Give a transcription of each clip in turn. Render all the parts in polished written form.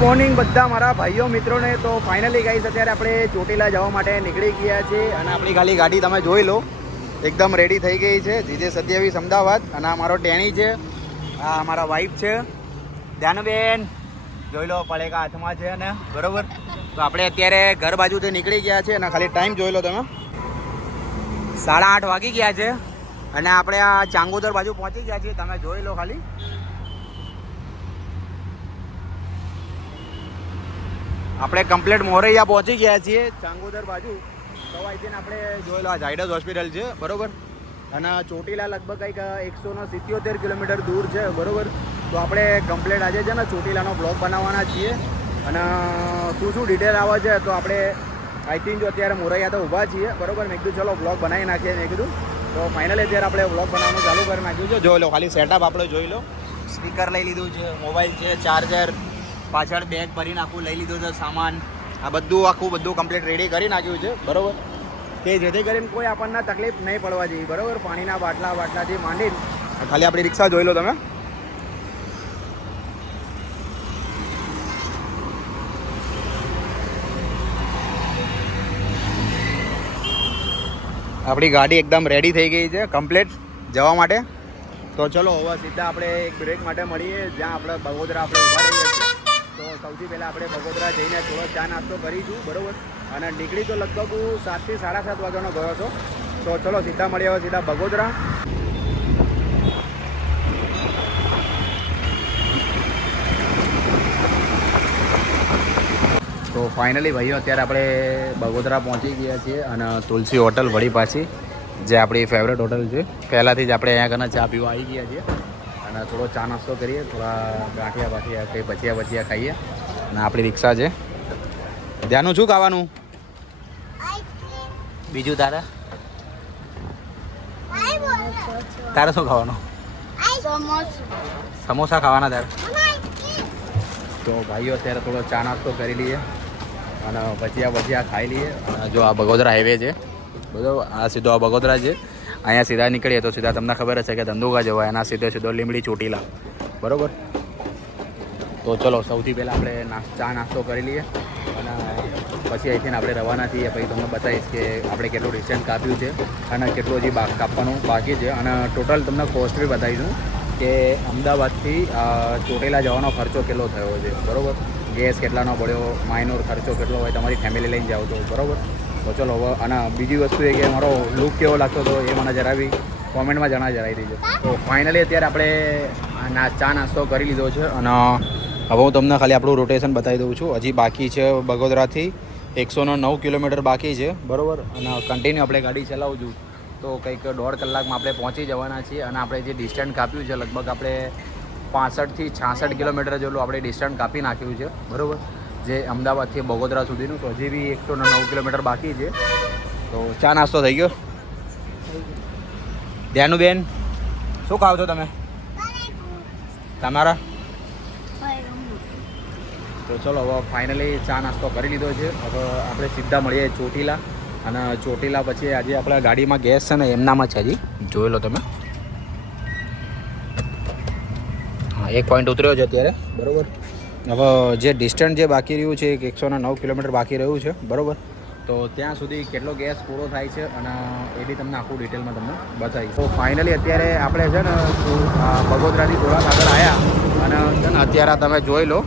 Morning બધા મારા ભાઈઓ મિત્રોને. તો ફાઇનલી ગાઈસ અત્યારે આપણે ચોટીલા જવા માટે નીકળી ગયા છે અને આપણી ખાલી ગાડી તમે જોઈ લો એકદમ રેડી થઈ ગઈ છે. જીજે 27 અમદાવાદ અને આ મારો ટેણી છે, આ મારા વાઈફ છે ધ્યાનુબેન, જોઈ લો પડેકા હાથમાં છે ને બરોબર. તો આપણે અત્યારે ઘર બાજુથી નીકળી ગયા છે અને ખાલી ટાઈમ જોઈ લો તમે 8:30 વાગી ગયા છે અને આપણે આ ચાંગોદર બાજુ પહોંચી ગયા છીએ. તમે જોઈ લો ખાલી આપણે કમ્પ્લીટ મોરૈયા પહોંચી ગયા છીએ ચાંગોદર બાજુ. તો અહીંથી આપણે જોઈ લો આ ઝાયડસ હોસ્પિટલ છે બરોબર અને ચોટીલા લગભગ કંઈક 177 કિલોમીટર દૂર છે બરોબર. તો આપણે કમ્પ્લીટ આજે છે ને ચોટીલાનો બ્લોગ બનાવવાના છીએ અને શું શું ડિટેલ આવે છે તો આપણે આઈ થિંક જો અત્યારે મોરૈયા તો ઊભા છીએ બરોબર. મેં કીધું ચલો બ્લોગ બનાવી નાખીએ મેં કીધું. તો ફાઇનલી અત્યારે આપણે બ્લોગ બનાવવાનું ચાલુ કરી નાખ્યું છે. જોઈ લો ખાલી સેટઅપ આપણે જોઈ લો, સ્પીકર લઈ લીધું છે, મોબાઈલ છે, ચાર્જર, પાછળ બેગ ભરીને આખું લઈ લીધું છે સામાન, આ બધું કમ્પ્લીટ રેડી કરી નાખ્યું છે બરોબર. કે જેથી કરીને કોઈ આપણને તકલીફ નહીં પડવા જોઈએ બરોબર. પાણીના બાટલાથી માંડીને ખાલી આપણી રિક્ષા જોઈ લો તમે. આપણી ગાડી એકદમ રેડી થઈ ગઈ છે કમ્પ્લીટ જવા માટે. તો ચલો હવે સીધા આપણે એક બ્રેક માટે મળીએ જ્યાં આપણે બગોદરા આપણે ઊભા રહીએ છીએ. તો સૌથી પહેલાં આપણે બગોદરા જઈને થોડો ચા નાસ્તો કરીશું બરાબર. અને નીકળી તો લગભગ હું 7 થી 7:30 વાગ્યાનો ગયો હતો. તો ચલો સીધા મળીએ હવે સીધા બગોદરા. તો ફાઇનલી ભાઈઓ અત્યારે આપણે બગોદરા પહોંચી ગયા છીએ અને તુલસી હોટલ વળી પાછી જે આપણી ફેવરેટ હોટલ છે. પહેલાંથી જ આપણે અહીંયા કને ચા પીવા આવી ગયા છીએ અને થોડો ચા નાસ્તો કરીએ, થોડા ગાંઠિયા કંઈ ભજીયા ખાઈએ અને આપણી રિક્ષા છે. ધ્યાનું શું ખાવાનું બીજું તારે શું ખાવાનું? સમોસા ખાવાના તારે. તો ભાઈઓ અત્યારે થોડો ચા નાસ્તો કરી લઈએ અને ભજીયા ખાઈ લઈએ. અને જો આ બગોદરા હાઈવે છે બરાબર, આ સીધો આ બગોદરા છે. અહીંયા સીધા નીકળીએ તો સીધા તમને ખબર હશે કે ધંધુકા જવાય, એના સીધો લીંબડી ચોટીલા બરાબર. તો ચલો સૌથી પહેલાં આપણે ચા નાસ્તો કરી લઈએ અને પછી અહીંથી આપણે રવાના થઈએ. પછી તમને બતાવીશ કે આપણે કેટલું ડિસ્ટન્સ કાપ્યું છે અને કેટલું હજી કાપવાનું બાકી છે અને ટોટલ તમને કોસ્ટ બી બતાવીશું કે અમદાવાદથી ચોટીલા જવાનો ખર્ચો કેટલો થયો છે બરાબર. ગેસ કેટલાનો પડ્યો, માઇનોર ખર્ચો કેટલો હોય તમારી ફેમિલી લઈને જાઓ તો બરાબર. તો ચલો હવે અને બીજી વસ્તુ એ કે મારો લુક કેવો લાગતો હતો એ મને જરા બી કોમેન્ટમાં જણાવી દેજો. તો ફાઇનલી અત્યારે આપણે ચા નાસ્તો કરી લીધો છે અને હવે હું તમને ખાલી આપણું રોટેશન બતાવી દઉં છું. હજી બાકી છે બગોદરાથી 109 કિલોમીટર બાકી છે બરાબર. અને કન્ટિન્યુ આપણે ગાડી ચલાવું છું તો કંઈક 1.5 કલાકમાં આપણે પહોંચી જવાના છીએ. અને આપણે જે ડિસ્ટન્સ કાપ્યું છે લગભગ આપણે 65 થી 66 કિલોમીટર જેટલું આપણે ડિસ્ટન્સ કાપી નાખ્યું છે બરાબર, જે અમદાવાદથી બગોદરા સુધીનું. તો હજી બી 109 કિલોમીટર બાકી છે. તો ચા નાસ્તો થઈ ગયો. ધ્યાનુબેન શું ખાવ છો તમે? તમારા તો ચલો હવે ફાઇનલી ચા નાસ્તો કરી લીધો છે. હવે આપણે સીધા મળીએ ચોટીલા અને ચોટીલા પછી આજે આપણા ગાડીમાં ગેસ છે ને એમનામાં છે, હજી જોઈ લો તમે. હા, 1 પોઈન્ટ ઉતર્યો છે અત્યારે બરાબર. હવે જે ડિસ્ટન્સ જે બાકી રહ્યું છે 109 કિલોમીટર બાકી રહ્યું છે બરાબર. તો ત્યાં સુધી કેટલો ગેસ પૂરો થાય છે અને એ બી તમને આખું ડિટેલમાં તમને બતાવીશ. તો ફાઇનલી અત્યારે આપણે છે ને બગોદરાથી થોડાક આગળ આવ્યા અને છે ને અત્યારે તમે જોઈ લો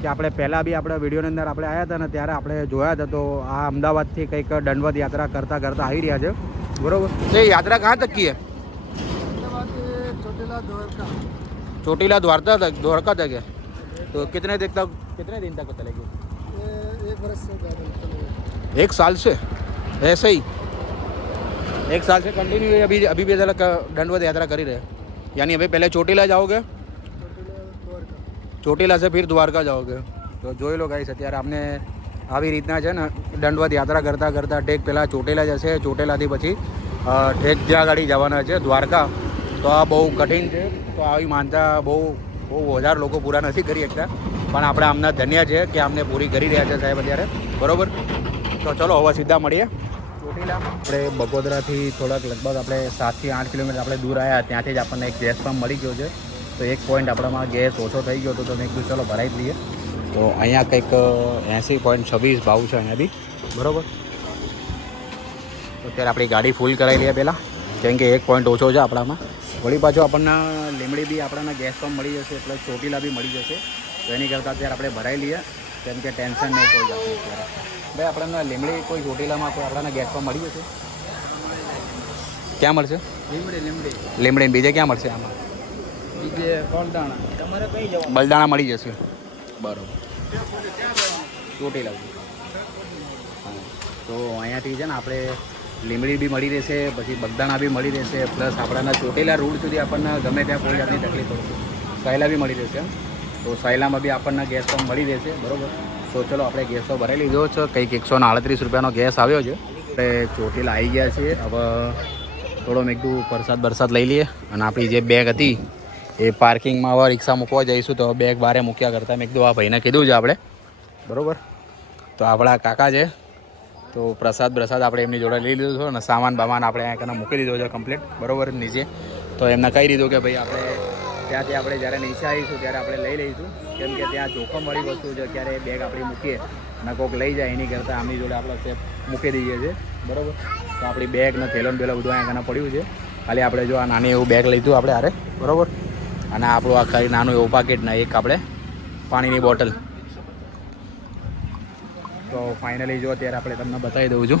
કે આપણે પહેલાં બી આપણા વિડીયોની અંદર આપણે આવ્યા હતા ને ત્યારે આપણે જોયા હતા. તો આ અમદાવાદથી કંઈક દંડવત યાત્રા કરતાં આવી રહ્યા છે બરાબર. તો ये यात्रा कहाँ तक की है? चोटीला द्वारका तक है. तो कितने दिन तक चलेगी? 1 वर्ष से ज़्यादा चलेगा. 1 साल से ऐसे ही 1 साल से कंटिन्यू अभी भी दंडवत यात्रा करी रहे, यानी अभी पहले ચોટીલા जाओगे, ચોટીલા से फिर દ્વારકા जाओगे. તો જોઈ લો ગાઈસ અત્યારે આપણે આવી રીતના છે ને દંડવત યાત્રા કરતાં ઠેક પહેલાં ચોટીલા જશે, ચોટીલાથી પછી ઠેક જ્યાં ગાડી જવાના છે દ્વારકા. તો આ બહુ કઠિન છે. તો આવી માનતા બહુ વધારે લોકો પૂરા નથી કરી શકતા, પણ આપણે આમના ધન્ય છે કે આમને પૂરી કરી રહ્યા છે સાહેબ અત્યારે બરાબર. તો ચલો હવે સીધા મળીએ ચોટીલા. આપણે બગોદરાથી થોડાક લગભગ આપણે 7 થી 8 કિલોમીટર આપણે દૂર આવ્યા, ત્યાંથી જ આપણને એક ગેસ પંપ મળી ગયો છે તો એક પોઈન્ટ આપણામાં ગેસ ઓછો થઈ ગયો તો મેં કીધું ચલો ભરાઈ જ લઈએ. તો અહીંયા કંઈક 80.26 ભાવ છે અહીંયા બી, બરાબર. તો અત્યારે આપણી ગાડી ફૂલ કરાવી લઈએ પહેલાં, કેમ કે 1 પોઈન્ટ ઓછો છે આપણામાં. વળી પાછું આપણને લીમડી બી આપણને ગેસ પંપ મળી જશે, પ્લસ ચોટીલા બી મળી જશે. તો એની કરતાં અત્યારે આપણે ભરાઈ લઈએ, કેમ કે ટેન્શન નહીં કોઈ જાતનું અત્યારે. ભાઈ આપણને લીમડી કોઈ ચોટીલામાં કોઈ આપણને ગેસ પંપ મળી જશે? ક્યાં મળશે? લીમડી બીજે ક્યાં મળશે? આમાં બીજે બલદાણા. તમારે કઈ જવાનું? બલદાણા મળી જશે, બરાબર. ચોટીલા. હા, તો અહીંયાથી છે ને આપણે લીમડી બી મળી રહેશે, પછી બગદાણા બી મળી રહેશે, પ્લસ આપણાના ચોટીલા રૂટ સુધી આપણને ગમે ત્યાં કોઈ જાતની તકલીફ પડશે. સહેલા બી મળી રહેશે એમ. તો સહેલામાં બી આપણને ગેસ પંપ મળી રહેશે, બરાબર. તો ચલો આપણે ગેસ તો ભરાઈ લીધો છે, કંઈક 138 રૂપિયાનો ગેસ આવ્યો છે. આપણે ચોટીલા આવી ગયા છીએ. હવે થોડો મેં કીધું વરસાદ લઈ લઈએ, અને આપણી જે બેગ હતી એ પાર્કિંગમાં હવે રિક્ષા મૂકવા જઈશું. તો બેગ બહાર મૂક્યા કરતાં મેં કીધું આ ભાઈને કીધું છે આપણે, બરાબર. તો આપણા કાકા છે, તો પ્રસાદ આપણે એમની જોડે લઈ લીધો છે, અને સામાન આપણે અહીંયા કને મૂકી દીધો છે કમ્પ્લીટ, બરાબર, નીચે. તો એમને કહી દીધું કે ભાઈ આપણે ત્યાંથી આપણે જ્યારે નીચે આવીશું ત્યારે આપણે લઈ લઈશું, કેમ કે ત્યાં જોખમવાળી વસ્તુ છે. ક્યારે બેગ આપણી મૂકીએ અને કોઈક લઈ જાય એની કરતાં આમની જોડે આપણે સેફ મૂકી દઈએ છીએ, બરાબર. તો આપણી બેગ ને થેલોન બેલો બધું અહીંયા કને પડ્યું છે. ખાલી આપણે જો આ નાની એવું બેગ લીધું આપણે હારે, બરાબર. અને આપણું આ ખાલી નાનું એવું પાકેટ ને એક આપણે પાણીની બોટલ. તો ફાઇનલી જો અત્યારે આપણે તમને બતાવી દઉં છું,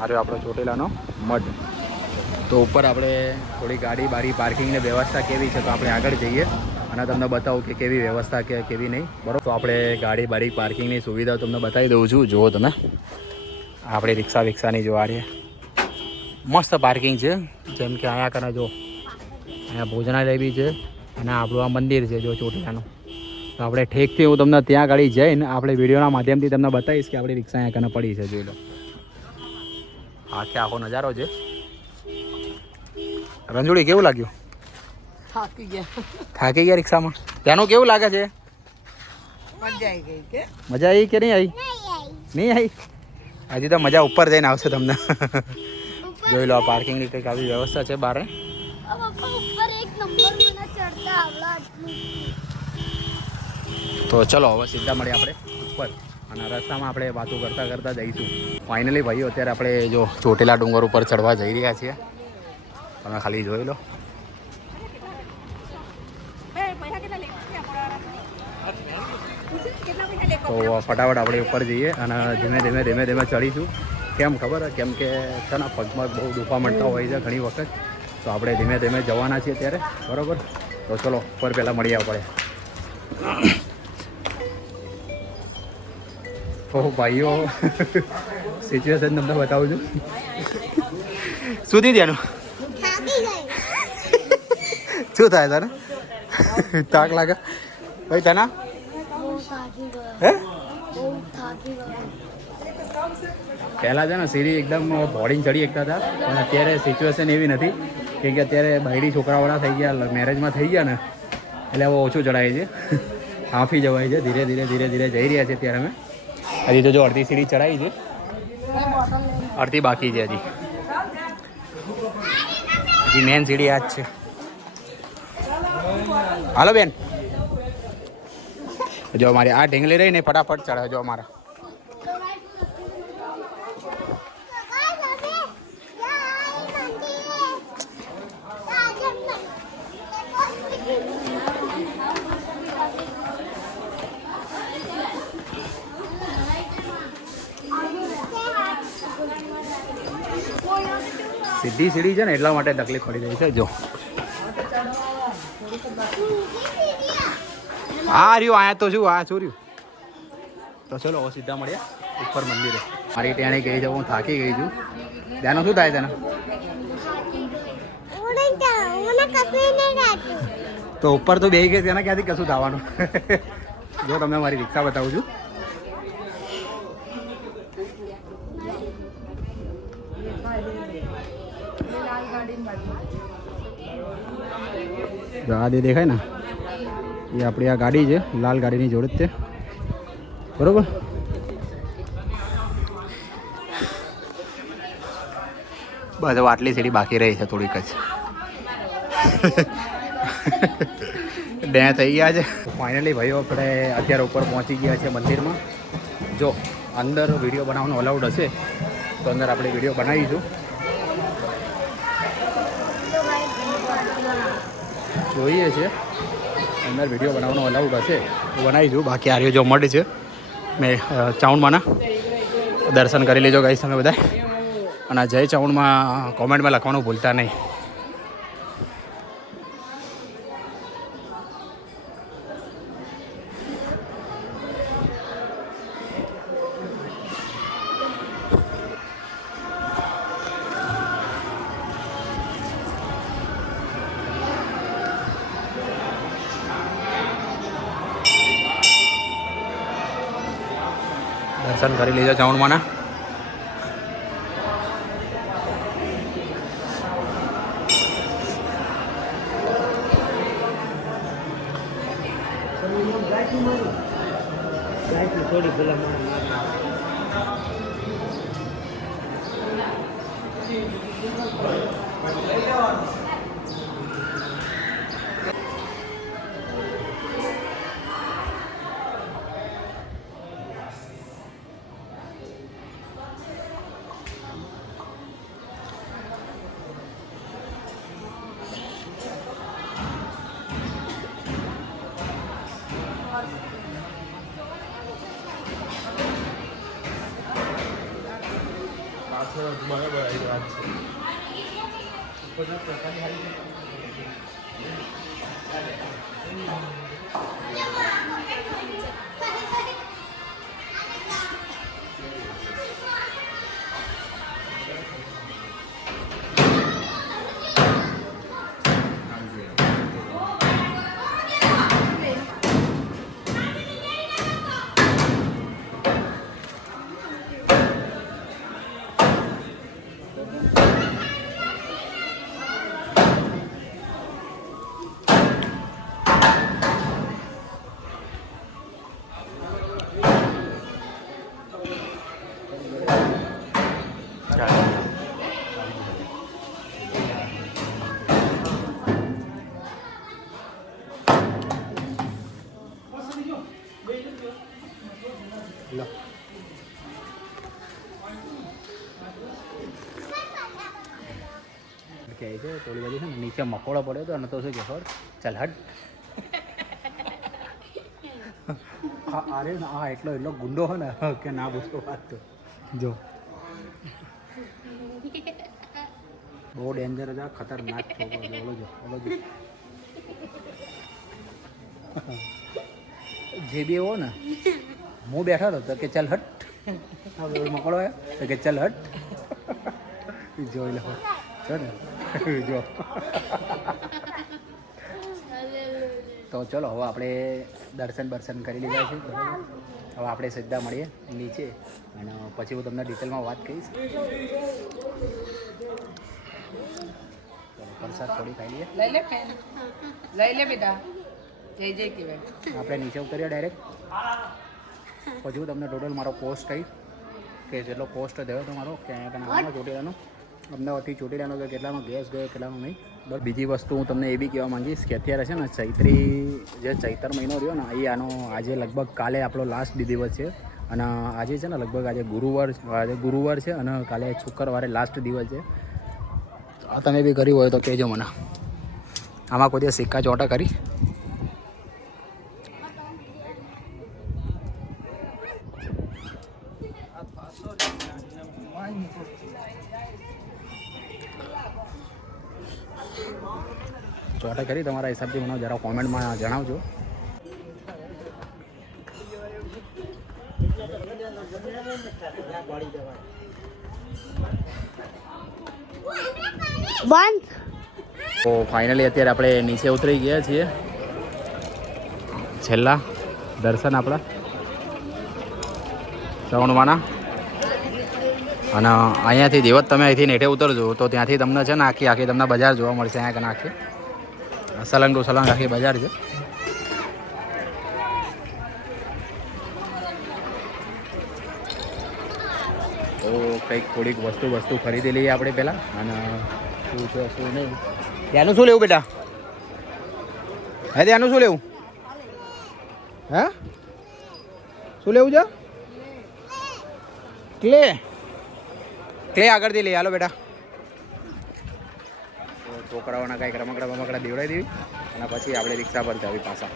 આ આપણો ચોટીલાનો મઠ. તો ઉપર આપણે થોડી ગાડી બારી પાર્કિંગની વ્યવસ્થા કેવી છે તો આપણે આગળ જઈએ અને તમને બતાવું કે કેવી વ્યવસ્થા કે કેવી નહીં, બરાબર. તો આપણે ગાડી બારી પાર્કિંગની સુવિધાઓ તમને બતાવી દઉં છું. જુઓ તમે, આપણે રિક્ષાની જો આ રહી મસ્ત પાર્કિંગ છે. જેમ કે અહીંયા કને જો અહીંયા ભોજનાલય બી છે, અને આપણું આ મંદિર છે જો ચોટીલાનું. તો આપણે ઠેકથી હું તમને ત્યાં ગાડી જઈને આપણે વિડીયોના માધ્યમથી તમને બતાવીશ કે આપણી રિક્ષા અહીંયા કને પડી છે, જોઈ લો. આખો નજારો છે. રંજુડી કેવું લાગ્યું? થાકી ગયા રિક્ષામાં? ત્યાંનું કેવું લાગે છે? મજા આવી કે નહીં આવી? નહીં આવી? હજી તો મજા ઉપર જઈને આવશે તમને. જોઈ લો, આ પાર્કિંગની કંઈક આવી વ્યવસ્થા છે બહાર. તો ચલો હવે સીધા મળીએ આપણે ઉપર, અને રસ્તામાં આપણે વાતો કરતા જઈશું. ફાઇનલી ભાઈઓ અત્યારે આપણે જો ચોટીલા ડુંગર ઉપર ચડવા જઈ રહ્યા છીએ. તમે ખાલી જોઈ લો. તો ફટાફટ આપણે ઉપર જઈએ અને ધીમે ધીમે ચડીશું. કેમ ખબર? કેમ કે છે ને પગમાં બહુ દુખવા મળતા હોય છે ઘણી વખત. તો આપણે ધીમે ધીમે જવાના છીએ અત્યારે, બરાબર. તો ચલો ઉપર પહેલાં મળીએ આપણે. ઓહ ભાઈઓ, સિચ્યુએશન તમને બતાવું છું. સુધી ત્યાંનું શું થાય તને? તાક લાગે ભાઈ તને? હે પહેલાં છે ને સીડી એકદમ ભોળીને ચડી શકતા હતા, પણ અત્યારે સિચ્યુએશન એવી નથી, કેમ કે અત્યારે બહેરી છોકરાવાળા થઈ ગયા, મેરેજમાં થઈ ગયા ને, એટલે હવે ઓછું ચડાય છે. હાંફી જવાય છે. ધીરે ધીરે જઈ રહ્યા છે અત્યારે અમે. હજી તો જો અડધી સીડી ચડાવી છે, અડધી બાકી છે હજી મેન સીડી આ જ છે. હાલો બેન, જો અમારી આ ઢીંગલી રહી ને ફટાફટ ચડે. જો અમારા સીધી સીડી છે ને એટલા માટે તકલીફ પડી રહી છે. જો આ રહ્યું, આયા તો શું આ ચોર્યું. તો ચલો હવે સીધા મળ્યા ઉપર મંદિરે. મારી ટેણી ગઈ છે, હું થાકી ગઈ છું. ત્યાંનું શું થાય તને? તો ઉપર તો બેસી ગઈ, ત્યાં ક્યાંથી કશું થવાનું. જો તમને મારી રિક્ષા બતાવું છું. આ દેખાય ને, એ આપણી આ ગાડી છે, લાલ ગાડીની જોડે જ તે, બરોબર. બસ હવે આટલી સીડી બાકી રહી છે થોડીક જ. ડે થઈ ગયા છે. ફાઇનલી ભાઈઓ આપણે અત્યારે ઉપર પહોંચી ગયા છે મંદિરમાં. જો અંદર વિડીયો બનાવવાનો અલાઉડ હશે તો અંદર આપણે વિડીયો બનાવીશું. જોઈએ છે અંદર વિડીયો બનાવવાનો અલાઉડ હશે તો બનાવીશું. બાકી આર્યો જો મઢ છે મેં ચાઉંડમાંના દર્શન કરી લેજો ગાઈસ તમે બધા. અને જય ચાઉંડમાં કોમેન્ટમાં લખવાનું ભૂલતા નહીં. દર્શન કરી લેજો ચાઉંડમાંના. થોડી ભૂલા બરાબર આવી વાત છે. કહે છે થોડી બધી છે ને નીચે મકોડો પડ્યો હતો અને તો શું કે ખબર ચાલ હટ. અરે હા એટલો એટલો ગુંડો હોય ને કે ના પૂછો વાત. તો જો બહુ ડેન્જર હતા, ખતરનાક છોકરો છે. ઓલો જો જે બી એવો ને હું બેઠો હતો તો કે ચાલ હટ. મકોડો આવ્યો તો કે ચાલ હટ. જોઈ લો છે ને જો. તો ચલો હવે આપણે દર્શન કરી લીધા છે બરાબર. હવે આપણે સીધા મળીએ નીચે અને પછી હું તમને ડિટેલમાં વાત કહીશ. પ્રસાદ થોડી ખાઈ લઈએ. લઈ લે બેટા. જય જય કહેવાય. આપણે નીચે ઉતરીએ ડાયરેક્ટ. પછી હું તમને ટોટલ મારો કોસ્ટ કહીશ કે જેટલો કોસ્ટ થયો તો મારો કે અહીંયા આવવાનો ચોટીલાનો, અમદાવાદથી ચોટીલાનો કે કેટલાનો ગેસ ગયો કેટલાનો નહીં. બસ બીજી વસ્તુ હું તમને એ બી કહેવા માંગીશ કે અત્યારે છે ને ચૈત્ર મહિનો રહ્યો ને એ આજે લગભગ કાલે આપણો લાસ્ટ દિવસ છે. અને આજે છે ને લગભગ આજે ગુરુવાર છે અને કાલે શુક્રવારે લાસ્ટ દિવસ છે. આ તમે બી કર્યું હોય તો કહેજો મને. આમાં કોઈ દિવસ સિક્કા ચોટા કરી? ચોટા કરી તમારા હિસાબથી મને જરા કોમેન્ટમાં જણાવજો. બંધ. તો ફાઇનલી અત્યારે આપણે નીચે ઉતરી ગયા છીએ. છેલ્લા દર્શન આપણા ચાઉંડમાંના. અને અહીંયાથી દેવત તમે અહીંથી નેઠે ઉતરજો તો ત્યાંથી તમને છે ને આખી તમને બજાર જોવા મળશે. અહીંયા કને આખી સલંગ ટુ સલંગ આખી બજાર છે. તો કંઈક થોડીક વસ્તુ ખરીદી લઈએ આપણે પહેલાં. અને શું છે શું નહીં ત્યાંનું શું લેવું બેટા? હે ત્યાંનું શું લેવું? હે શું લેવું છે? ક્લે ક્લે આગળથી લઈ હાલો બેટા. તો છોકરાઓના કાંઈક રમકડા બમકડા દેવડાવી દેવી અને પછી આપણે રિક્ષા પર જાવી પાછા.